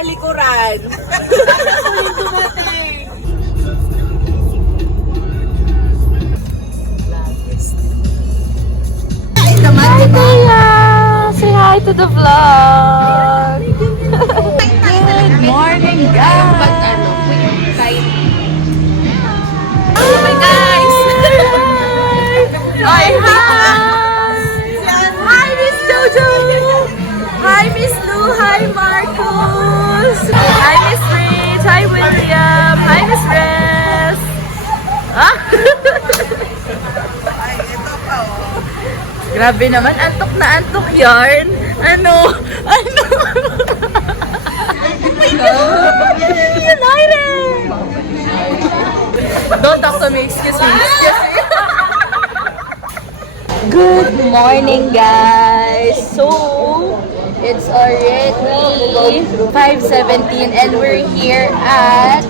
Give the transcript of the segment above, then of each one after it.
sa likuran. Hi, Kuya! Say hi to the vlog! Good morning, guys! Oh my guys! Hi! Hi, Miss Jojo! Hi, Miss Lou! Hi, Marcos! Hi, Miss Rich! Hi, William! Hi, Miss Res! Ah! Grabe naman, antok na antok yarn. Ano? United! Don't talk to me, excuse me. Good morning, guys. So, it's already 5:17 and we're here at...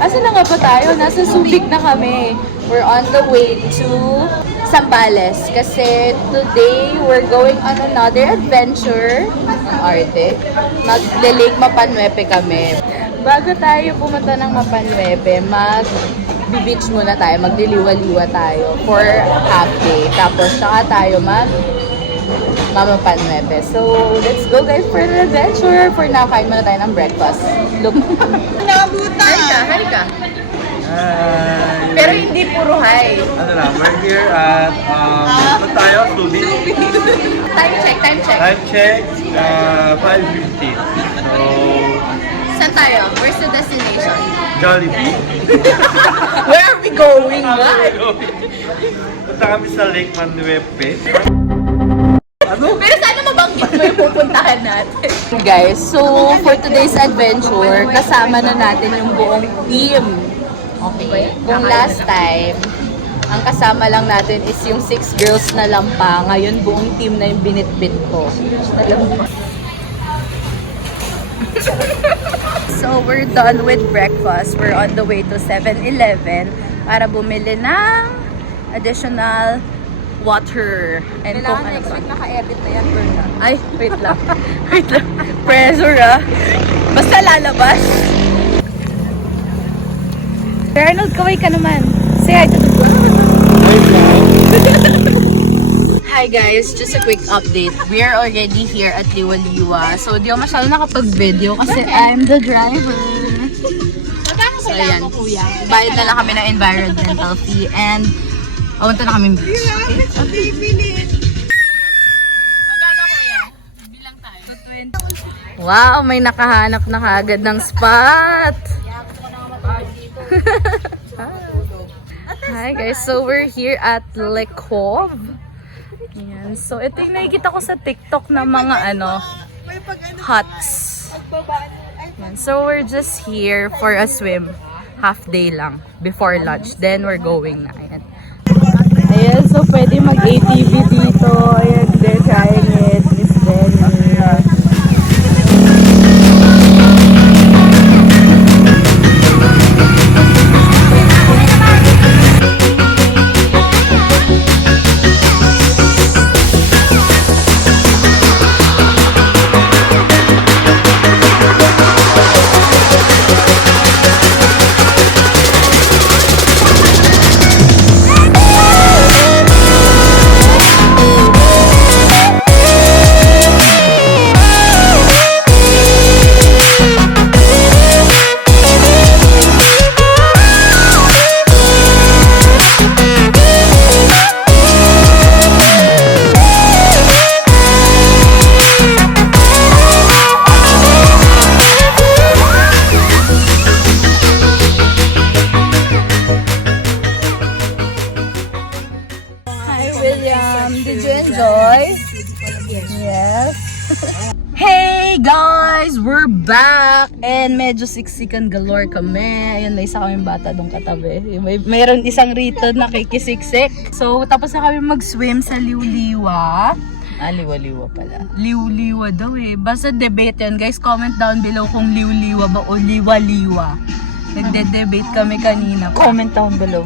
Asan na nga ba tayo? Nasa Subic na kami. We're on the way to Zambales kasi today we're going on another adventure. Arte. Mag-Lake Mapanwepe kami. Bago tayo pumunta ng Mapanwepe, mag-beach muna tayo, magliliwa-liwa tayo for half day. Tapos saka tayo Mapanwepe. So, let's go guys for an adventure. For now, kain muna tayo ng breakfast. Look. Hi ka. Hi! Pero hindi puro hi. Ano na, we're here at, saan tayo? Subic? Time check. Time check, 5:50. So, Saan tayo? Where's the destination? Jollibee. Where are we going? Punta kami sa Lake Manuepe. Ano? Pero sana mabanggit mo yung pupuntahan natin. Guys, so for today's adventure, kasama na natin yung buong team. Okay? Kung last time, ang kasama lang natin is yung 6 girls na lampa. Ngayon, buong team na yung binitbit ko. So, we're done with breakfast. We're on the way to 7-Eleven para bumili ng additional water. And kung ano pa. Naka-edit na yan, Berna. Ay, wait lang. Pressure, ah. Basta lalabas. Sir Arnold, kaway ka naman. Say hi to the vlog. Hi guys, just a quick update. We are already here at Liwa-Liwa. So, di ako masyado nakapag-video kasi I'm the driver. So, ayan. Bayad na lang kami ng environmental fee and punta na kami beach. Wow, may nakahanap na kagad ng spot. Hi guys, so we're here at Le Cove. Ayan. So ito yung nakikita ko sa TikTok na mga huts. Ayan. So we're just here for a swim. Half day lang before lunch. Then we're going na. Ayan. Ayan, so pwede mag-ATV dito. Ayan, they're trying it. Miss Denny. Did you enjoy? Yes. Hey guys! We're back! And medyo siksikan galore kami. Ayun, may isa kaming bata doon katabi. Mayroon isang rito nakikisiksik. So, tapos na kami mag-swim sa Liwa-Liwa. Liwa-Liwa pala. Liwa-Liwa daw eh. Basta debate yan. Guys, comment down below kung Liwa-Liwa ba o Liwa-Liwa. Nagde-debate kami kanina. Comment down below.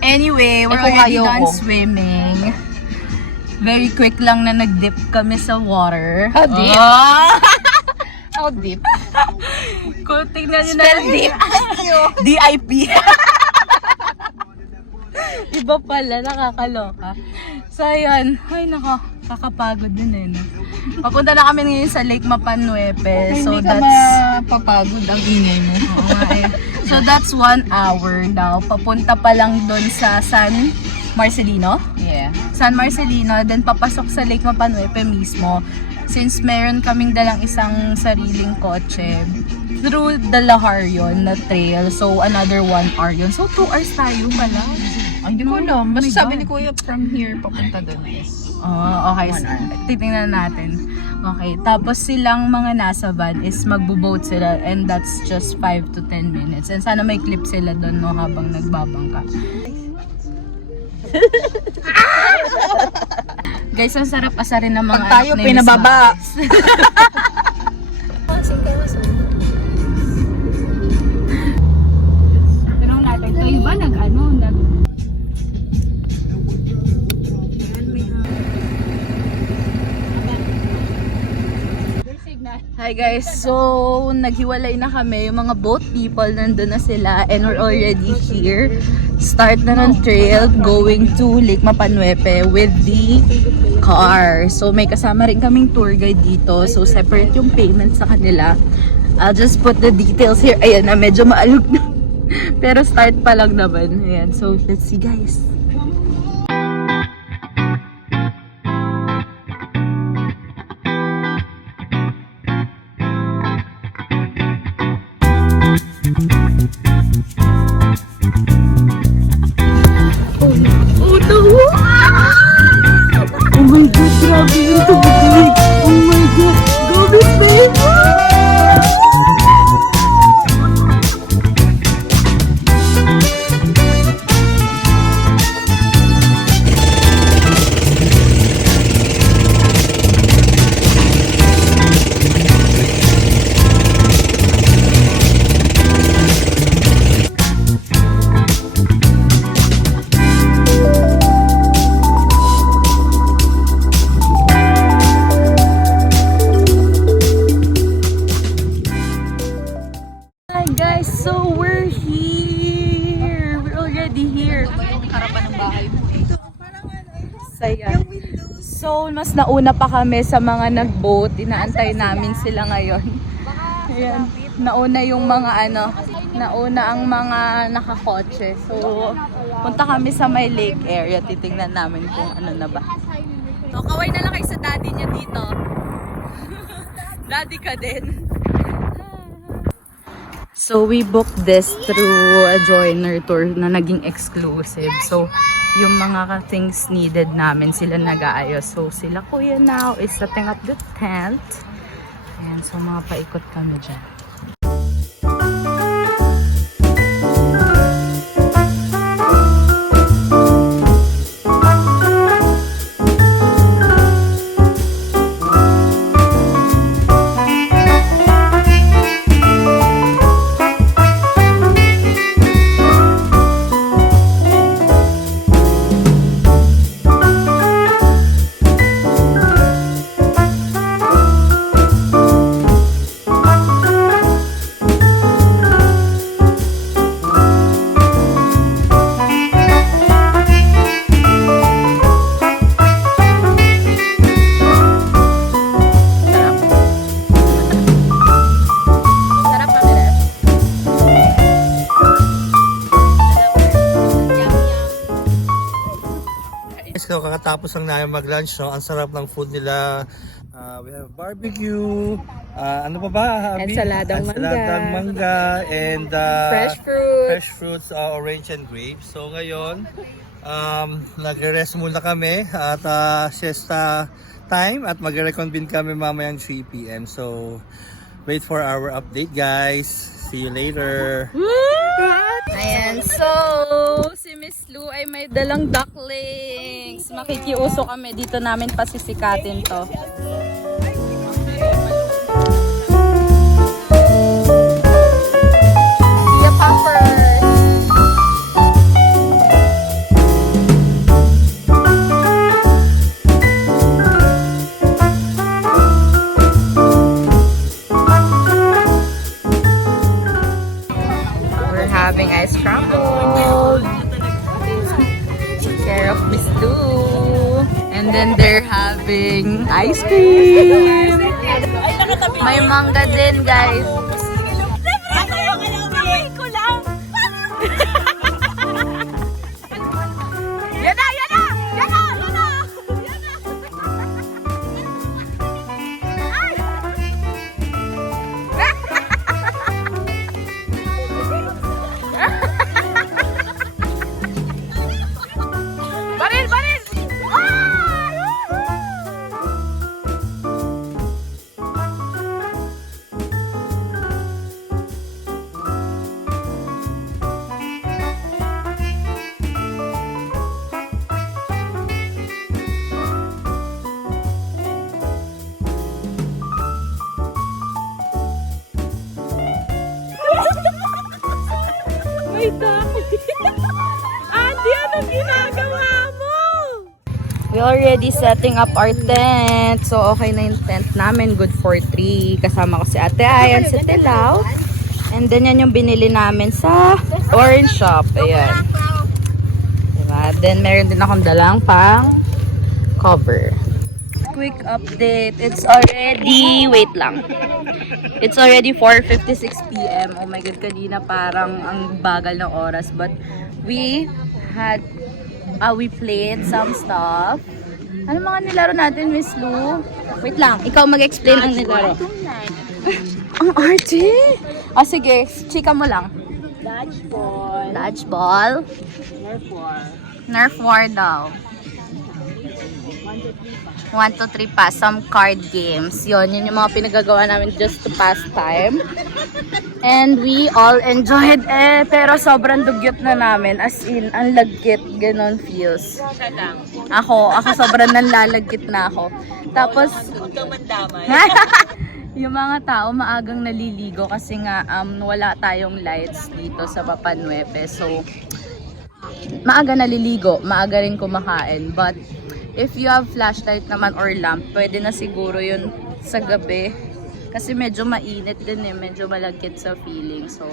Anyway, we're already done swimming. Very quick lang na nag-dip kami sa water. How deep? Oh! How deep? Kung tingnan nyo na DIP. Iba pala, nakakaloka. So, ayun. Ay, nako. Kakapagod din eh. No? Papunta na kami ngayon sa Lake Mapanuepe. So, Hindi ka that's... papagod ang ingay mo. Oo nga eh. So, that's 1 hour now. Papunta pa lang doon sa San Marcelino. Yeah. San Marcelino, then papasok sa Lake Mapanuepe mismo. Since meron kaming dalang isang sariling kotse, through the Lahar yun, na trail. So, another 1 hour yun. So, 2 hours tayo pala. Ay, hindi ko alam. Basta my sabi God. ni Kuya, from here, papunta doon is. Oh, okay. So, titingnan natin. Okay. Tapos silang mga nasa van is magbo-boat sila and that's just 5 to 10 minutes. And sana may clip sila doon no, habang nagbabangka. Guys, ang sarap asarin ng mga Pag tayo anak ni Miss pinababa. Maris. Tanong natin, kayo ba nag Hi guys, so naghiwalay na kami, yung mga boat people nandun na sila and we're already here. Start na ng trail going to Lake Mapanuepe with the car. So may kasama rin kaming tour guide dito, so separate yung payment sa kanila. I'll just put the details here. Ayan na, medyo maalog na. Pero start pa lang naman. Ayan, so let's see guys. Oh my God, grabe yung tubig. Oh my God, grabe babe. Hi guys, so we're here. We're already here. Yung harapan ng bahay mo. Saya. So, mas nauna pa kami sa mga nag-boat. Inaantay namin sila ngayon. Ayan. Nauna yung mga nauna ang mga nakakotse. So, punta kami sa may lake area. Titingnan namin kung ano na ba. So, kaway na lang kayo sa daddy niya dito. Daddy ka din. So, we booked this through a joiner tour na naging exclusive. So, yung mga things needed namin, sila nag-aayos. So, sila kuya now is setting up the tent. Ayan, so mga paikot kami dyan. So, kakatapos lang namin mag-lunch, so ang sarap ng food nila. We have barbecue, ano pa ba? Habi? Ensaladang mangga, and Fresh fruit. fresh fruits, orange and grapes. So ngayon, nagre-rest muna kami at siesta time at magre-reconvene kami mamayang 3 p.m. So, wait for our update guys. See you later. Ayan, so si Miss Lou ay may dalang ducklings. Makikiuso kami dito, namin pasisikatin to. Yeah, Pampers. rice crumbled. Take care of Miss Lou. And then they're having ice cream. May mangga din, guys. We already setting up our tent. So, okay na yung tent namin. Good for 3. Kasama ko si Ate Ayan, si Tilaw. And then, yan yung binili namin sa orange shop. Ayan. Diba? Then, meron din akong dalang pang cover. Quick update. It's already, wait lang. It's already 4:56 p.m. Oh my God, kanina parang ang bagal ng oras. But, we played some stuff. Ano mga nilaro natin, Miss Lou? Wait lang, ikaw mag-explain ang nilaro. Ang arte! Sige, chika mo lang. Dodgeball. Dodgeball. Nerf war. Nerf war daw. 1, 2, 3 pa. Some card games. Yun yung mga pinagagawa namin just to pass time. And we all enjoyed pero sobrang dugyot na namin. As in, ang lagkit. Ganon feels. Siya lang. Ako sobrang nanlalagkit na ako. Tapos, Huwag kang mandamay. yung mga tao maagang naliligo kasi nga wala tayong lights dito sa Papanuepe. So, maaga naliligo, maaga rin kumakain. But, if you have flashlight naman or lamp, pwede na siguro yun sa gabi. Kasi medyo mainit din medyo malagkit sa feeling. So,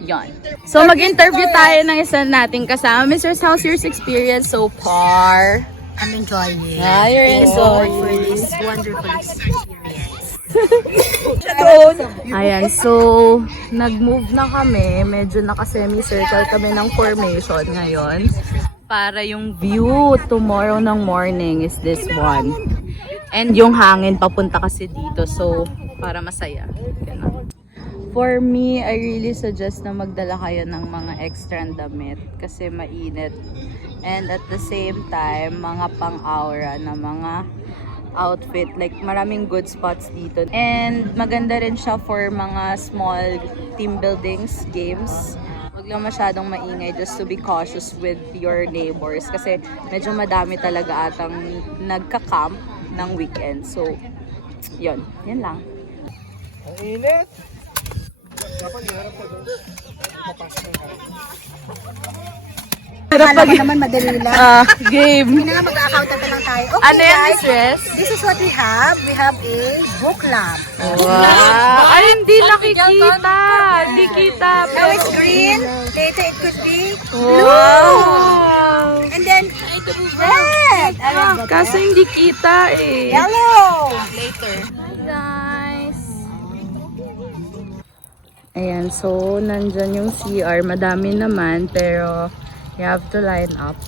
yon. So, mag-interview tayo ng isa nating kasama. Mr. How's your experience so far? I'm enjoying it. You're enjoying. For this wonderful experience. Ayan, so nag-move na kami. Medyo naka-semi-circle kami ng formation ngayon. Para yung view tomorrow ng morning is this one. And yung hangin papunta kasi dito. So, para masaya. Ganun. For me, I really suggest na magdala kayo ng mga extra damit. Kasi mainit. And at the same time, mga pang-aura na mga outfit. Like, maraming good spots dito. And maganda rin siya for mga small team buildings, games. Huwag lang masyadong maingay just to be cautious with your neighbors. Kasi medyo madami talaga atang nagka-camp ng weekend. So, yun. Yan lang. Ang init! Akala ko naman madali lang. Game. Hindi na mag-accountant lang tayo. Okay, Ano yan, guys. Miss Res? This is what we have. We have a book lamp. Wow! Ay, hindi nakikita! Hindi kita! Now it's green. Later it could be Wow! and then red. Kaso hindi kita eh. Yellow. Guys! Ayan, so nandyan yung CR. Madami naman, pero you have to line up.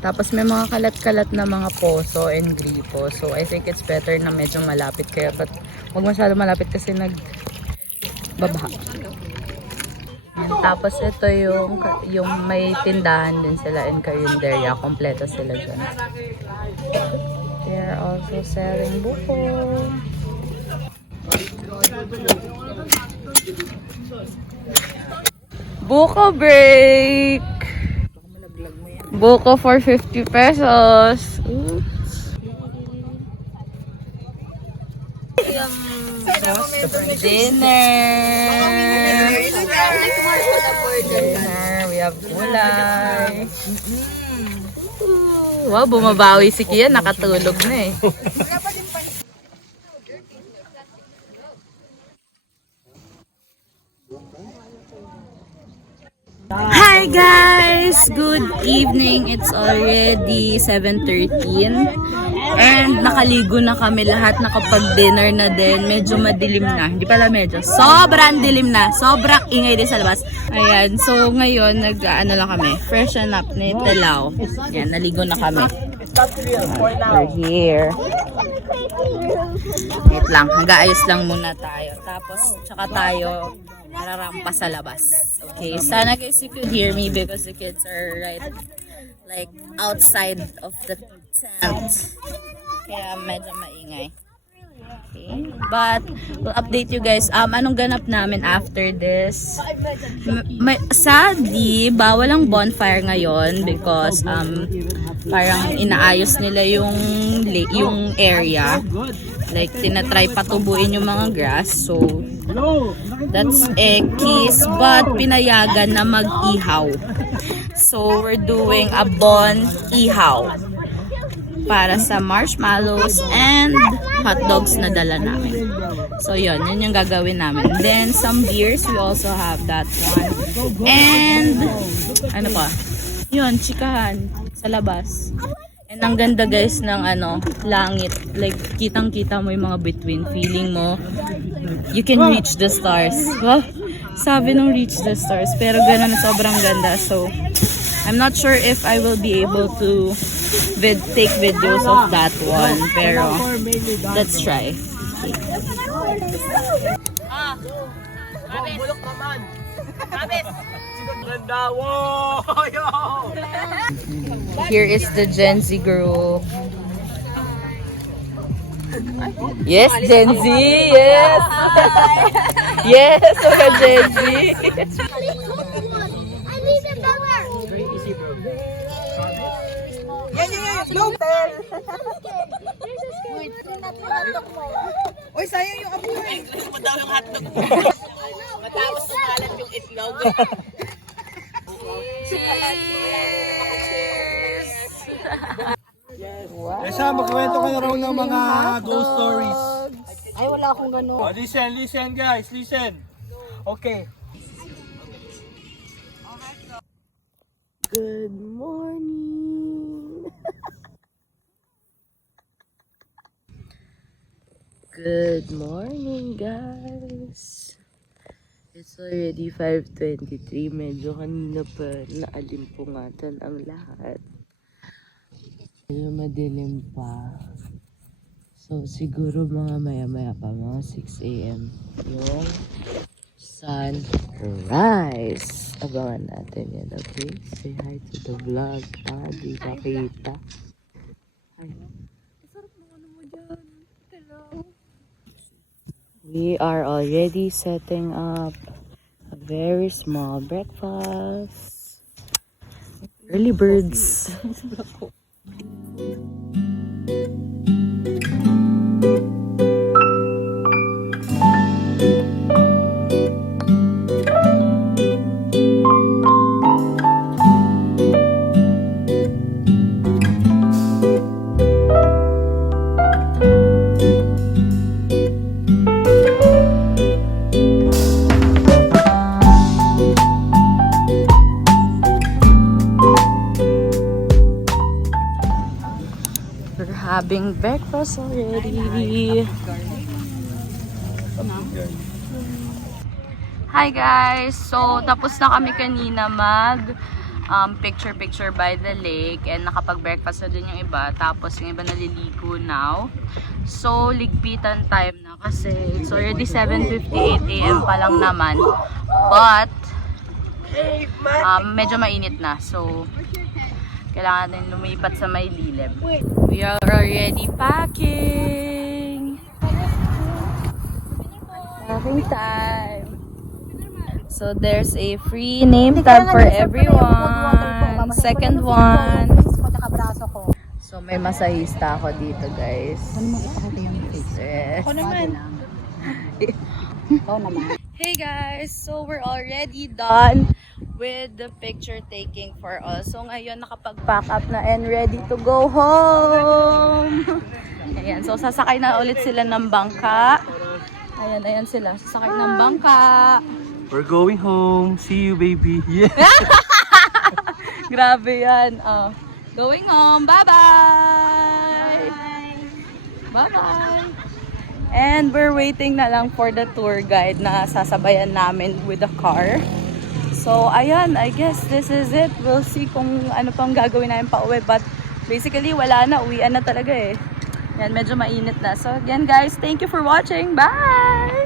Tapos may mga kalat-kalat na mga poso and gripo. So I think it's better na medyo malapit kayo. But huwag masyado malapit kasi nagbabaha. Ayan, tapos ito yung may tindahan din sila and karinderya. Kompleto sila dyan. They are also selling buko. Buko break! Buko for 50 pesos. Oops. Dinner! We have gulay. Wow, bumabawi si Kian. Nakatulog na eh. Hi guys! Good evening. It's already 7:13 and nakaligo na kami lahat, nakapag-dinner na din. Medyo madilim na. Hindi pala medyo. Sobrang dilim na. Sobrang ingay din sa labas. Ayan. So ngayon, nag-ano lang kami. Freshen up ni Telaw. Ayan, naligo na kami. We're here. Wait lang. Nag-aayos lang muna tayo. Tapos, tsaka tayo nararampa sa labas. Okay, sana guys you could hear me because the kids are right like outside of the tent. Kaya medyo maingay. Okay, but we'll update you guys. Anong ganap namin after this? Sadly, bawal ang bonfire ngayon because parang inaayos nila yung area. Like, tinatry patubuin yung mga grass. So, that's a kiss. But, pinayagan na mag-ihaw. So, we're doing a bon-ihaw. Para sa marshmallows and hot dogs na dala namin. So, yun yung gagawin namin. Then, some beers. We also have that one. And, ano pa? Yun, chikahan sa labas. And ang ganda guys ng langit. Like, kitang-kita mo yung mga between. Feeling mo, you can reach the stars. Well, sabi nung reach the stars. Pero gano'n, sobrang ganda. So, I'm not sure if I will be able to take videos of that one. Pero, let's try. Here is the Gen Z group. Yes, Gen Z. Yes. Yes, okay, Gen Z. Uy, sayang yung apoy. Matapos sumalat yung itlog. Esa, magkwento ka na raw ng mga ghost stories. Ay, wala akong gano'n. Oh, listen guys, listen. Okay. Good morning. Good morning, guys. It's already 5:23. Medyo kanina pa naalimpungatan ang lahat. Medyo madilim pa. So, siguro mga maya-maya pa, mga 6 AM yung sunrise. Abangan natin yan, okay? Say hi to the vlog. Di ba kita? We are already setting up a very small breakfast. Early birds. We're having breakfast already. Hi guys! So, tapos na kami kanina mag picture by the lake and nakapag-breakfast na din yung iba. Tapos yung iba naliligo now. So, ligpitan time na kasi it's already 7:58 AM pa lang naman. But, medyo mainit na. So, kailangan din lumipat sa may lilim. We are already packing. Packing time. So there's a free name tag for everyone. Second one. So may masahista ako dito, guys. Yes. Ako naman. Hey guys, so we're already done with the picture taking for us. So ngayon nakapag-pack up na and ready to go home. Ayan, so sasakay na ulit sila ng bangka. Ayan sila. Sasakay ng bangka. We're going home. See you, baby. Yeah. Grabe yan. Going home. Bye-bye! Bye-bye! And we're waiting na lang for the tour guide na sasabayan namin with the car. So, ayan. I guess this is it. We'll see kung ano pang gagawin namin pa uwi. But basically, wala na. Uwian na talaga eh. Yan, medyo mainit na. So, again guys, thank you for watching. Bye!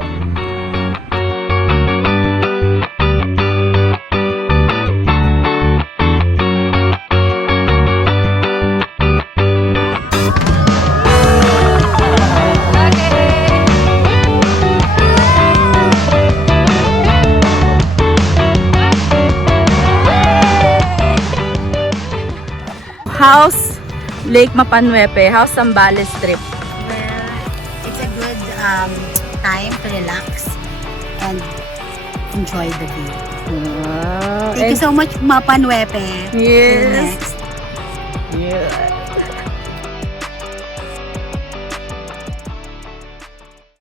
House Lake Mapanuepe, House Zambales trip. Well, it's a good time to relax and enjoy the view. Thank you so much, Mapanuepe. Yes. Next. Yeah.